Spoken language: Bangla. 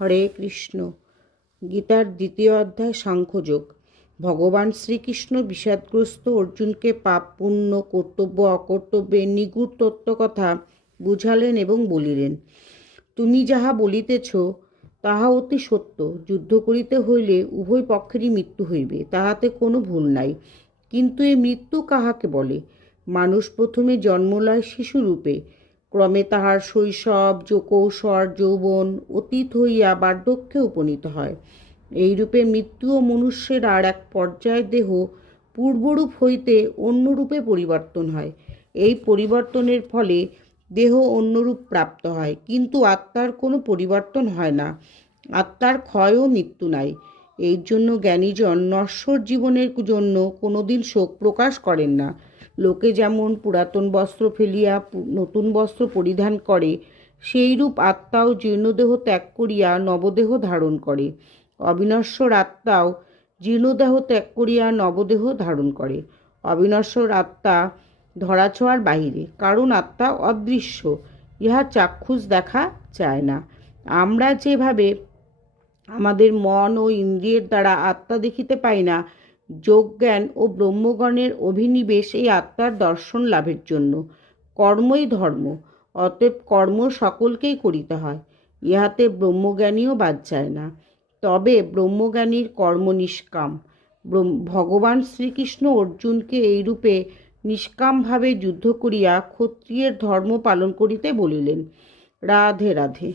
হরে কৃষ্ণ। গীতার দ্বিতীয় অধ্যায় সাংখ্যযোগ। ভগবান শ্রীকৃষ্ণ বিষাদগ্রস্ত অর্জুনকে পাপ পুণ্য কর্তব্য অকর্তব্যের নিগুড় তত্ত্বকথা বুঝালেন এবং বলিলেন, তুমি যাহা বলিতেছ তাহা অতি সত্য। যুদ্ধ করিতে হইলে উভয় পক্ষেরই মৃত্যু হইবে, তাহাতে কোনো ভুল নাই। কিন্তু এই মৃত্যু কাহাকে বলে? মানুষ প্রথমে জন্ম লয় শিশুরূপে, ক্রমে তাহার শৈশব কৈশোর যৌবন অতীত হইয়া বার্ধক্যে উপনীত হয়। এইরূপে মৃত্যুও মনুষ্যের আর এক পর্যায়ে দেহ পূর্বরূপ হইতে অন্য রূপে পরিবর্তন হয়। এই পরিবর্তনের ফলে দেহ অন্যরূপ প্রাপ্ত হয়, কিন্তু আত্মার কোনো পরিবর্তন হয় না। আত্মার ক্ষয় ও মৃত্যু নাই। এই জন্য জ্ঞানীজন নশ্বর জীবনের জন্য কোনোদিন শোক প্রকাশ করেন না। লোকে যেমন পুরাতন বস্ত্র ফেলিয়া নতুন বস্ত্র পরিধান করে, সেইরূপ আত্মাও জীর্ণদেহ ত্যাগ করিয়া নবদেহ ধারণ করে। অবিনশ্বর আত্মাও জীর্ণদেহ ত্যাগ করিয়া নবদেহ ধারণ করে। অবিনশ্বর আত্মা ধরাছোঁয়ার বাহিরে, কারণ আত্মা অদৃশ্য, ইহা চাক্ষুষ দেখা যায় না। আমরা যেভাবে আমাদের মন ও ইন্দ্রিয়ের দ্বারা আত্মা দেখিতে পাই না, যোগজ্ঞান ও ব্রহ্মজ্ঞানের অভিনিবেশ এই আত্মার দর্শন লাভের জন্য। কর্মই ধর্ম, অতএব কর্ম সকলকেই করিতে হয়। ইহাতে ব্রহ্মজ্ঞানীও বাদ যায় না। তবে ব্রহ্মজ্ঞানীর কর্ম নিষ্কাম। ভগবান শ্রীকৃষ্ণ অর্জুনকে এইরূপে নিষ্কামভাবে যুদ্ধ করিয়া ক্ষত্রিয়ের ধর্ম পালন করিতে বলিলেন। রাধে রাধে।